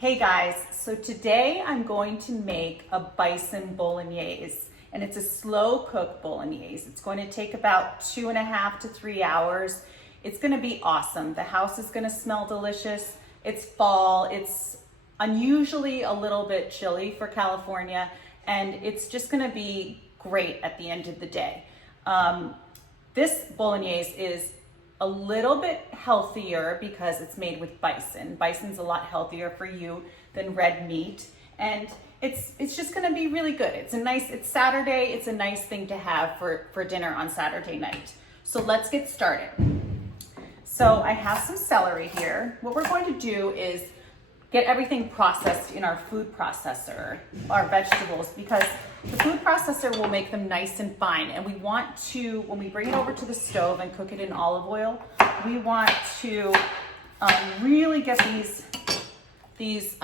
Hey guys, so today I'm going to make a bison bolognese, and it's a slow cook bolognese. It's going to take about 2.5 to 3 hours. It's going to be awesome. The house is going to smell delicious. It's fall. It's unusually a little bit chilly for California, and it's just going to be great at the end of the day. This bolognese is a little bit healthier because it's made with bison. Bison's a lot healthier for you than red meat, and it's just gonna be really good. It's Saturday, it's a nice thing to have for dinner on Saturday night. So let's get started. So I have some celery here. What we're going to do is get everything processed in our food processor, our vegetables, because the food processor will make them nice and fine. And we want to, when we bring it over to the stove and cook it in olive oil, we want to really get these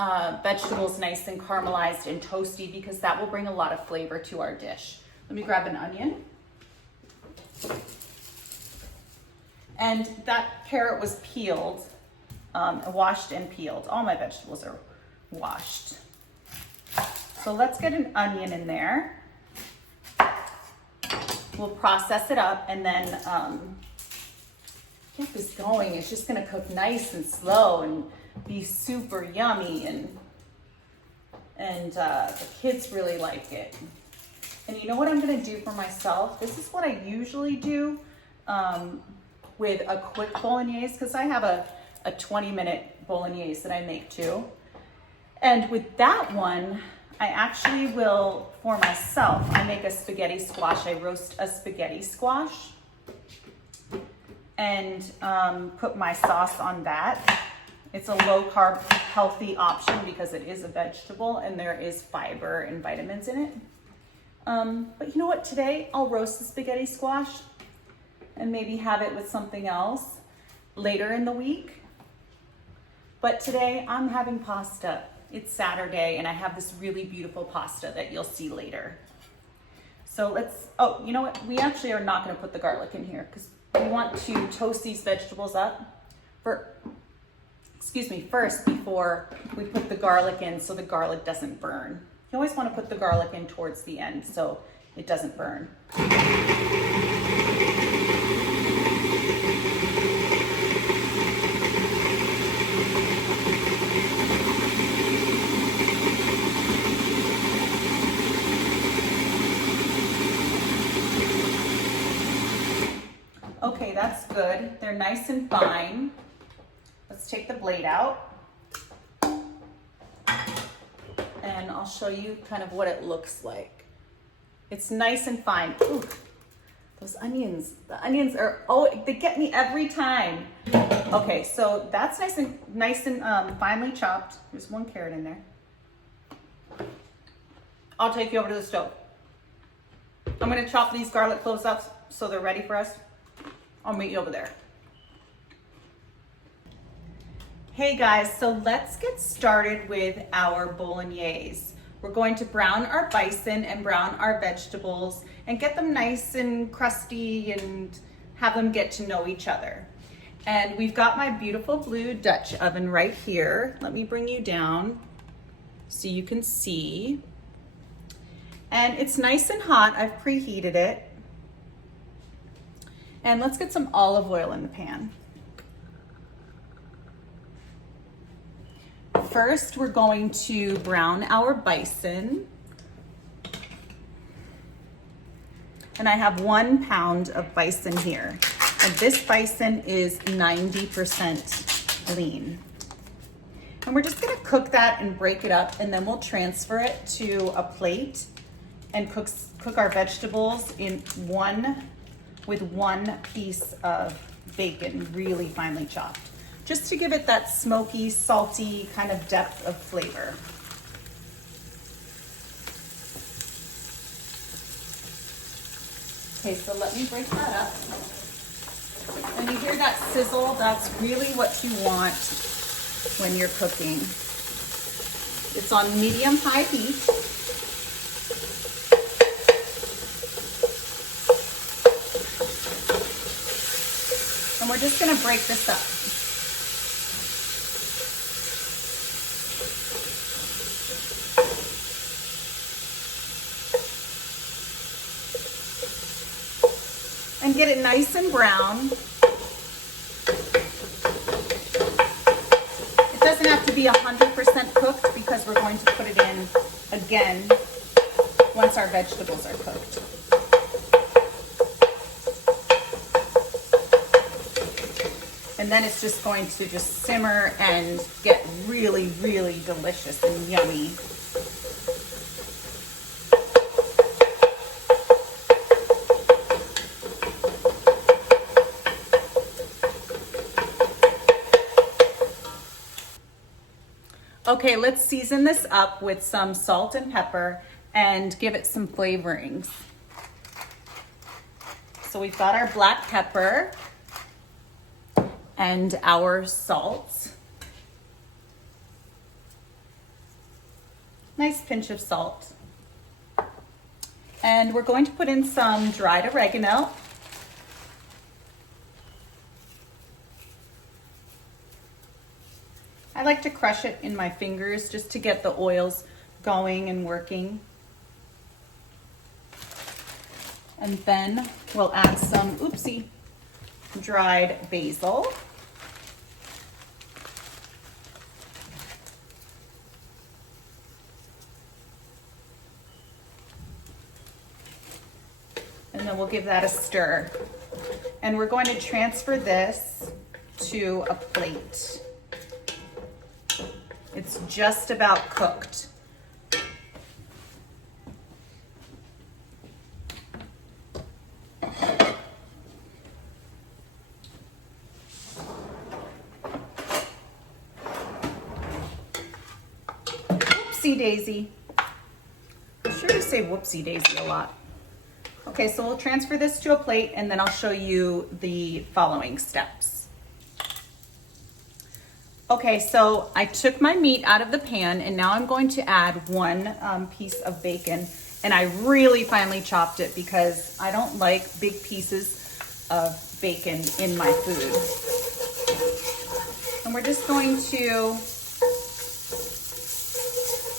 vegetables nice and caramelized and toasty, because that will bring a lot of flavor to our dish. Let me grab an onion. And that carrot was peeled. Washed and peeled. All my vegetables are washed. So let's get an onion in there. We'll process it up and then get this going. It's just gonna cook nice and slow and be super yummy, and the kids really like it. And you know what I'm gonna do for myself? This is what I usually do with a quick bolognese, because I have a 20-minute bolognese that I make too. And with that one, I actually will, for myself, I make a spaghetti squash. I roast a spaghetti squash and put my sauce on that. It's a low carb, healthy option because it is a vegetable and there is fiber and vitamins in it. But you know what, today I'll roast the spaghetti squash and maybe have it with something else later in the week. But today I'm having pasta. It's Saturday and I have this really beautiful pasta that you'll see later. So let's, oh, you know what? We actually are not gonna put the garlic in here because we want to toast these vegetables up first before we put the garlic in, so the garlic doesn't burn. You always wanna put the garlic in towards the end so it doesn't burn. Okay, that's good. They're nice and fine. Let's take the blade out. And I'll show you kind of what it looks like. It's nice and fine. Ooh, those onions, the onions are, oh, they get me every time. Okay, so that's nice and finely chopped. There's one carrot in there. I'll take you over to the stove. I'm gonna chop these garlic cloves up so they're ready for us. I'll meet you over there. Hey guys, so let's get started with our bolognese. We're going to brown our bison and brown our vegetables and get them nice and crusty and have them get to know each other. And we've got my beautiful blue Dutch oven right here. Let me bring you down so you can see. And it's nice and hot. I've preheated it. And let's get some olive oil in the pan. First, we're going to brown our bison. And I have 1 pound of bison here. And this bison is 90% lean. And we're just gonna cook that and break it up, and then we'll transfer it to a plate and cook our vegetables with one piece of bacon, really finely chopped, just to give it that smoky, salty kind of depth of flavor. Okay, so let me break that up. When you hear that sizzle, that's really what you want when you're cooking. It's on medium-high heat. And we're just gonna break this up. and get it nice and brown. It doesn't have to be 100% cooked because we're going to put it in again once our vegetables are cooked. And then it's just going to just simmer and get really, really delicious and yummy. Okay, let's season this up with some salt and pepper and give it some flavorings. So we've got our black pepper and our salt. Nice pinch of salt. And we're going to put in some dried oregano. I like to crush it in my fingers just to get the oils going and working. And then we'll add some, dried basil. And then we'll give that a stir. And we're going to transfer this to a plate. It's just about cooked. Whoopsie daisy. I'm sure you say whoopsie daisy a lot. Okay, so we'll transfer this to a plate and then I'll show you the following steps. Okay, so I took my meat out of the pan and now I'm going to add one piece of bacon, and I really finely chopped it because I don't like big pieces of bacon in my food. And we're just going to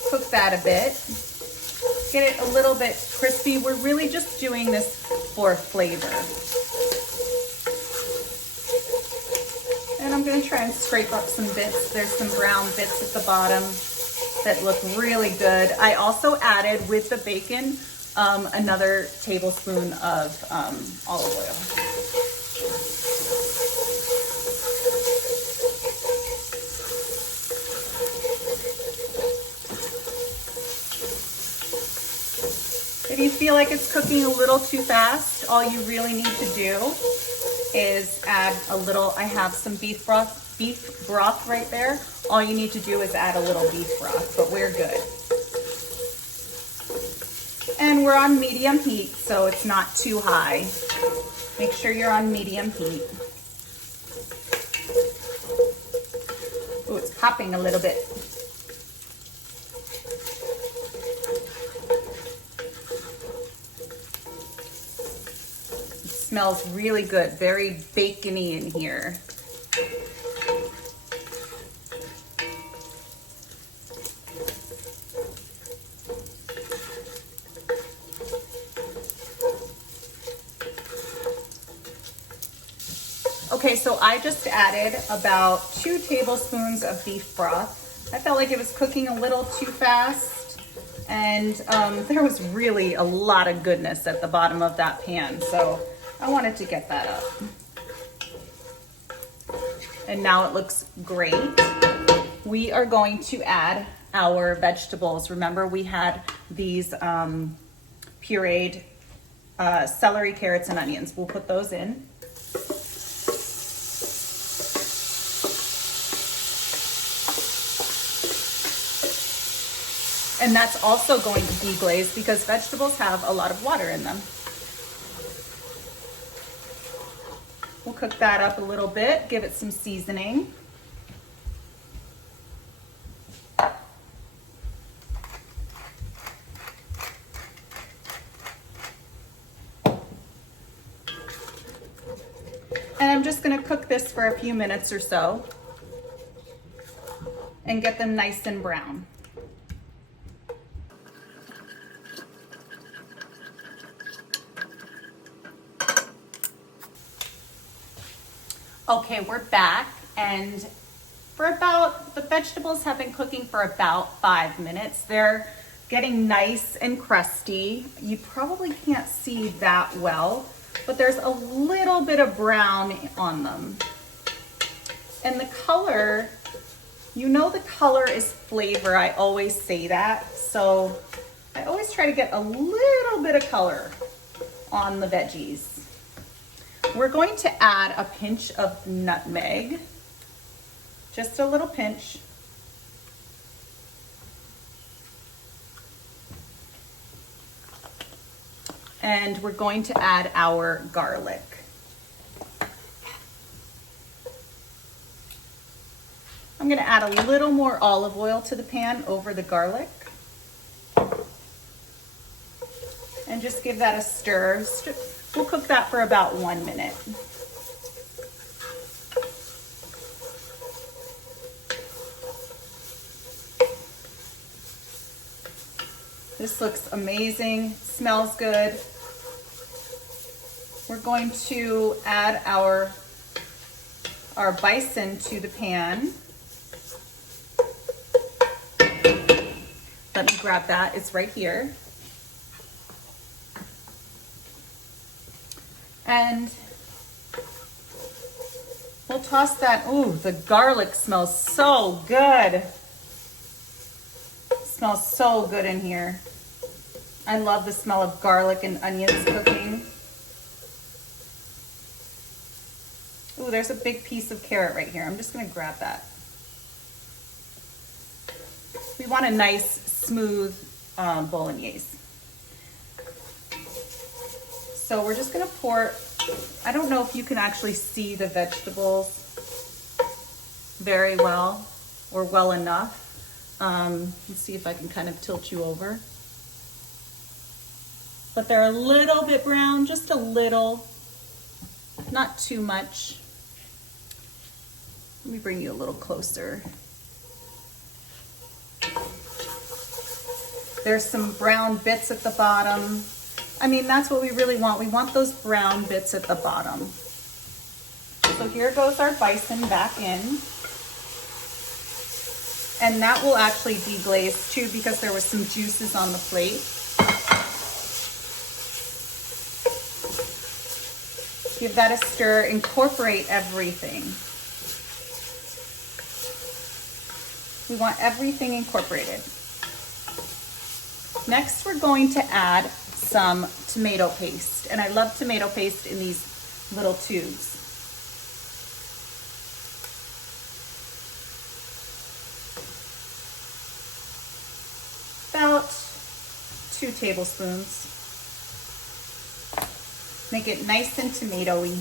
cook that a bit, get it a little bit crispy. We're really just doing this for flavor. And I'm going to try and scrape up some bits. There's some brown bits at the bottom that look really good. I also added with the bacon another tablespoon of olive oil. If you feel like it's cooking a little too fast, all you really need to do is add a little, I have some beef broth right there. All you need to do is add a little beef broth, but we're good. And we're on medium heat, so it's not too high. Make sure you're on medium heat. Oh, it's popping a little bit. Smells really good, very bacony in here. Okay, so I just added about 2 tablespoons of beef broth. I felt like it was cooking a little too fast, and there was really a lot of goodness at the bottom of that pan, so I wanted to get that up. And now it looks great. We are going to add our vegetables. Remember, we had these pureed celery, carrots, and onions. We'll put those in. And that's also going to deglaze because vegetables have a lot of water in them. We'll cook that up a little bit, give it some seasoning. And I'm just going to cook this for a few minutes or so and get them nice and brown. Okay, we're back, and the vegetables have been cooking for about 5 minutes. They're getting nice and crusty. You probably can't see that well, but there's a little bit of brown on them. And the color, you know, the color is flavor. I always say that. So I always try to get a little bit of color on the veggies. We're going to add a pinch of nutmeg, just a little pinch. And we're going to add our garlic. I'm going to add a little more olive oil to the pan over the garlic. And just give that a stir. We'll cook that for about 1 minute. This looks amazing, smells good. We're going to add our bison to the pan. Let me grab that, it's right here. And we'll toss that. Ooh, the garlic smells so good. It smells so good in here. I love the smell of garlic and onions cooking. Ooh, there's a big piece of carrot right here. I'm just gonna grab that. We want a nice, smooth bolognese. So we're just gonna pour, I don't know if you can actually see the vegetables very well or well enough. Let's see if I can kind of tilt you over. But they're a little bit brown, just a little, not too much. Let me bring you a little closer. There's some brown bits at the bottom. I mean, that's what we really want. We want those brown bits at the bottom. So here goes our bison back in. And that will actually deglaze too because there was some juices on the plate. Give that a stir, incorporate everything. We want everything incorporated. Next, we're going to add some tomato paste. And I love tomato paste in these little tubes. About 2 tablespoons. Make it nice and tomatoey.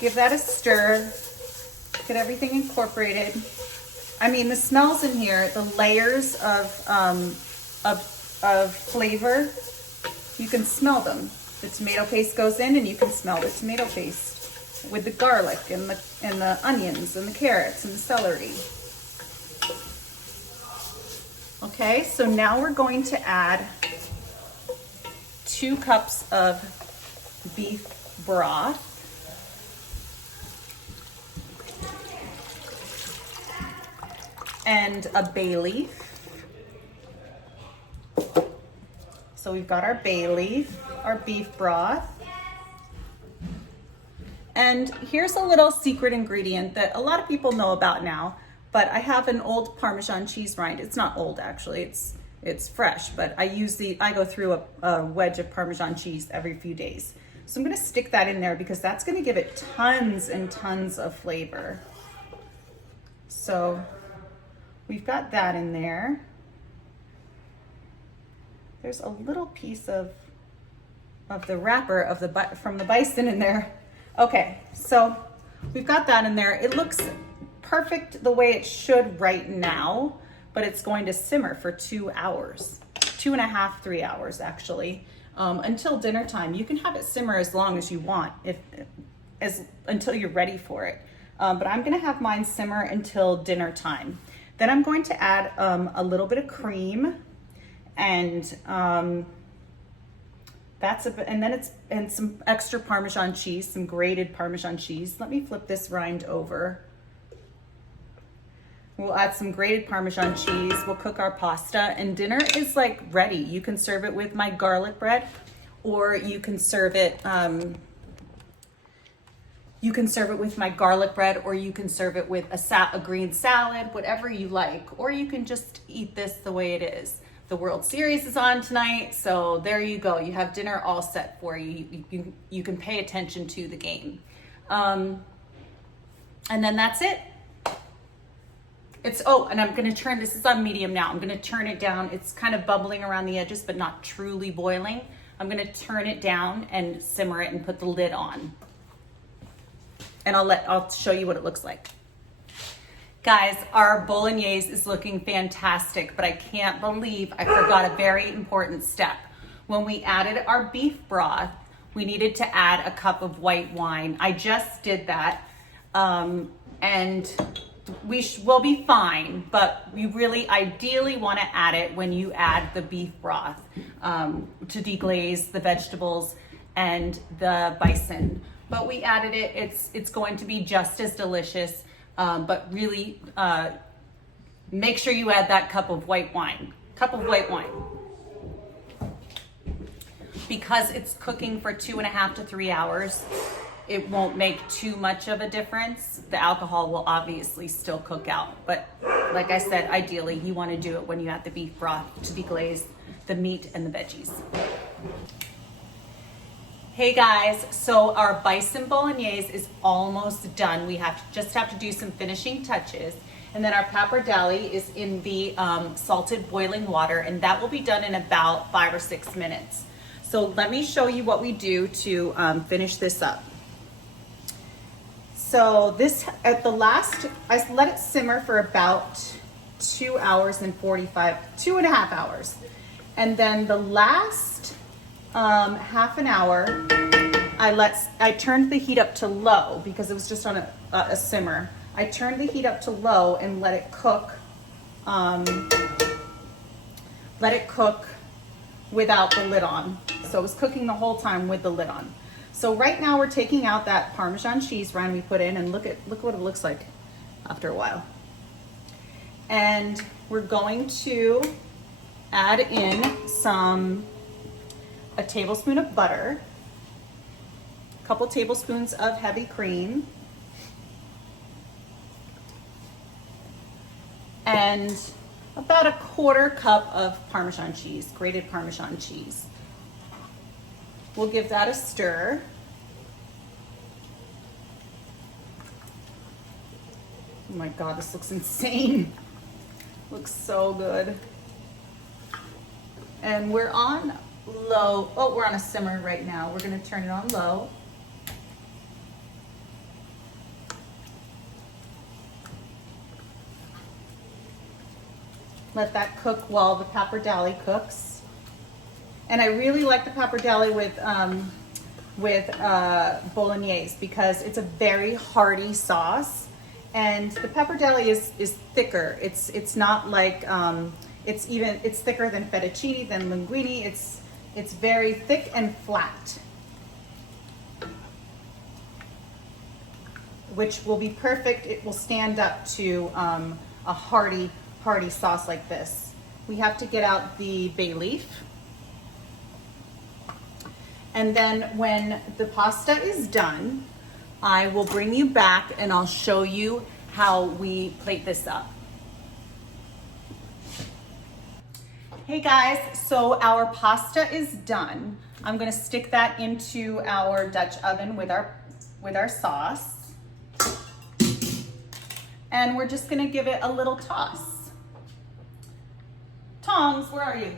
Give that a stir. Get everything incorporated. I mean, the smells in here, the layers of flavor, you can smell them. The tomato paste goes in and you can smell the tomato paste with the garlic and the onions and the carrots and the celery. Okay, so now we're going to add 2 cups of beef broth. And a bay leaf. So we've got our bay leaf, our beef broth. And here's a little secret ingredient that a lot of people know about now, but I have an old Parmesan cheese rind. It's not old actually, it's fresh, but I go through a wedge of Parmesan cheese every few days. So I'm gonna stick that in there because that's gonna give it tons and tons of flavor. So we've got that in there. There's a little piece of the wrapper from the bison in there. Okay, so we've got that in there. It looks perfect the way it should right now, but it's going to simmer for 2 hours, 2.5, 3 hours actually, until dinner time. You can have it simmer as long as you want, until you're ready for it. But I'm gonna have mine simmer until dinner time. Then I'm going to add a little bit of cream and and some extra Parmesan cheese, some grated Parmesan cheese. Let me flip this rind over. We'll add some grated Parmesan cheese. We'll cook our pasta, and dinner is like ready. You can serve it with my garlic bread, or you can serve it. You can serve it with my garlic bread, or you can serve it with a green salad, whatever you like, or you can just eat this the way it is. The World Series is on tonight, so there you go. You have dinner all set for you. You can pay attention to the game. And then that's it. And I'm gonna turn, this is on medium now. I'm gonna turn it down. It's kind of bubbling around the edges, but not truly boiling. I'm gonna turn it down and simmer it and put the lid on. And I'll show you what it looks like. Guys, our bolognese is looking fantastic, but I can't believe I forgot a very important step. When we added our beef broth, we needed to add a cup of white wine. I just did that, and we'll be fine, but we really ideally want to add it when you add the beef broth to deglaze the vegetables and the bison. But we added it. It's going to be just as delicious. But really make sure you add that cup of white wine. Because it's cooking for 2.5 to 3 hours, it won't make too much of a difference. The alcohol will obviously still cook out. But like I said, ideally you want to do it when you add the beef broth to deglaze the meat and the veggies. Hey guys, so our Bison Bolognese is almost done. We just have to do some finishing touches. And then our pappardelle is in the salted boiling water, and that will be done in about 5 or 6 minutes. So let me show you what we do to finish this up. So this, I let it simmer for about 2 hours and 2.5 hours. And then the last half an hour, I turned the heat up to low because it was just on a simmer. I turned the heat up to low and let it cook. Let it cook without the lid on. So it was cooking the whole time with the lid on. So right now we're taking out that Parmesan cheese rind we put in, and look what it looks like after a while. And we're going to add in a tablespoon of butter, a couple tablespoons of heavy cream, and about a 1/4 cup of Parmesan cheese, grated Parmesan cheese. We'll give that a stir. Oh my God, this looks insane. Looks so good. And we're on low. Oh, we're on a simmer right now. We're gonna turn it on low. Let that cook while the pappardelle cooks. And I really like the pappardelle with bolognese because it's a very hearty sauce, and the pappardelle is thicker. It's not like it's thicker than fettuccine, than linguine. It's very thick and flat, which will be perfect. It will stand up to a hearty sauce like this. We have to get out the bay leaf. And then when the pasta is done, I will bring you back and I'll show you how we plate this up. Hey guys, so our pasta is done. I'm gonna stick that into our Dutch oven with our sauce. And we're just gonna give it a little toss. Tongs, where are you?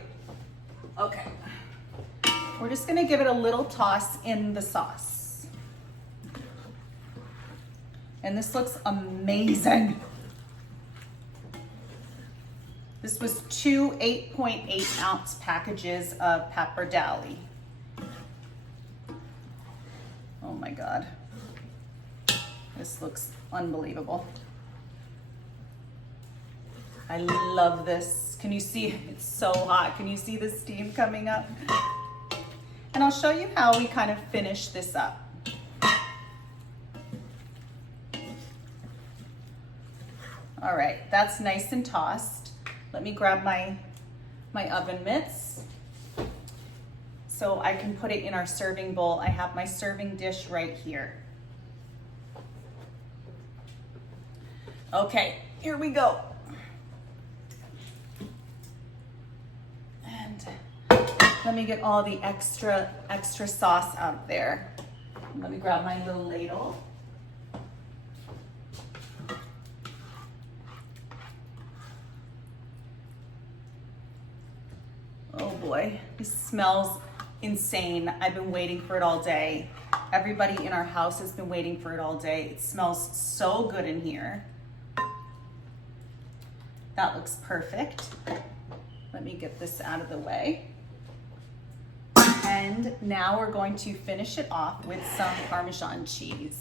Okay. We're just gonna give it a little toss in the sauce. And this looks amazing. This was 2 8.8 ounce packages of pappardelle. Oh my God. This looks unbelievable. I love this. Can you see? It's so hot. Can you see the steam coming up? And and I'll show you how we kind of finish this up. All right, that's nice and tossed. Let me grab my oven mitts so I can put it in our serving bowl. I have my serving dish right here. Okay, here we go. And let me get all the extra sauce out there. Let me grab my little ladle. Oh boy, this smells insane. I've been waiting for it all day. Everybody in our house has been waiting for it all day. It smells so good in here. That looks perfect. Let me get this out of the way. And now we're going to finish it off with some Parmesan cheese.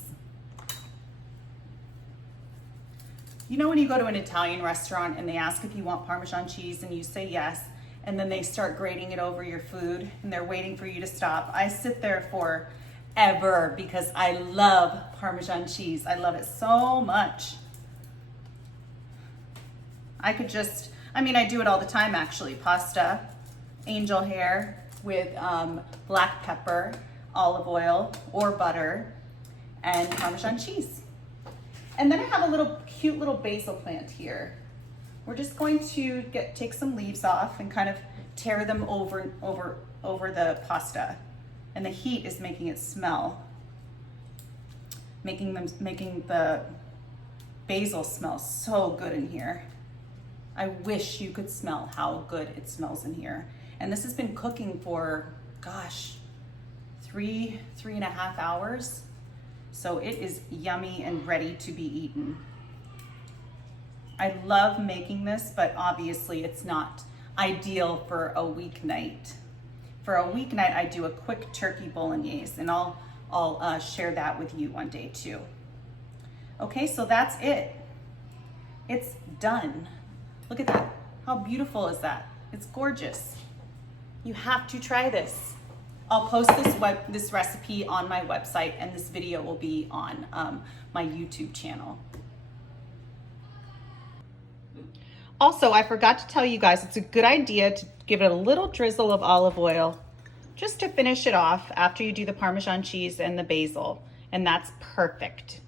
You know when you go to an Italian restaurant and they ask if you want Parmesan cheese and you say yes, and then they start grating it over your food and they're waiting for you to stop? I sit there forever because I love Parmesan cheese. I love it so much. I do it all the time actually. Pasta, angel hair with black pepper, olive oil or butter, and Parmesan cheese. And then I have a cute little basil plant here. We're just going to take some leaves off and kind of tear them over the pasta. And the heat is making it smell, making the basil smell so good in here. I wish you could smell how good it smells in here. And this has been cooking for, gosh, three and a half hours. So it is yummy and ready to be eaten. I love making this, but obviously it's not ideal for a weeknight. For a weeknight, I do a quick turkey bolognese, and I'll share that with you one day too. Okay, so that's it. It's done. Look at that. How beautiful is that? It's gorgeous. You have to try this. I'll post this recipe on my website, and this video will be on my YouTube channel. Also, I forgot to tell you guys, it's a good idea to give it a little drizzle of olive oil just to finish it off after you do the Parmesan cheese and the basil, and that's perfect.